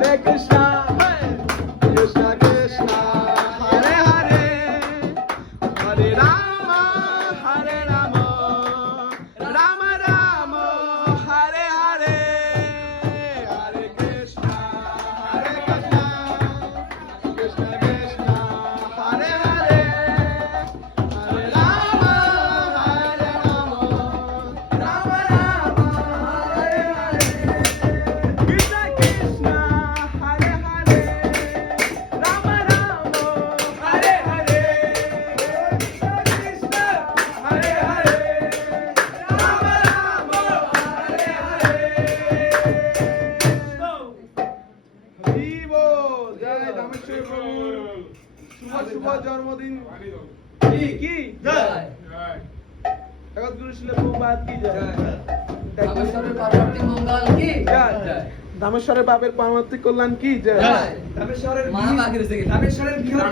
Hare Krishna, Krishna Krishna, Hare Hare, Hare Rama, Hare Rama, Rama Rama, Hare Hare, Hare Krishna, Krishna Krishna, Hare Hare, Hare Rama, Hare Rama, Rama Rama, Hare Hare. Krishna Krishna, Hare Hare, Rama Rama, Hare Hare, Krishna Krishna, Hare Hare, Rama Rama, Hare Hare. Vivo, জয় রামেশ্বর প্রভুর শুভ শুভ জন্মদিন কি জয় জগৎগুরু শিল প্রভুপাদ কি জয় রামেশ্বরের পার্বতী মঙ্গল কি জয় রামেশ্বরের বাপের পারমার্থিক কল্যাণ কি জয় রামেশ্বরের মা বাগির থেকে রামেশ্বরের বিহার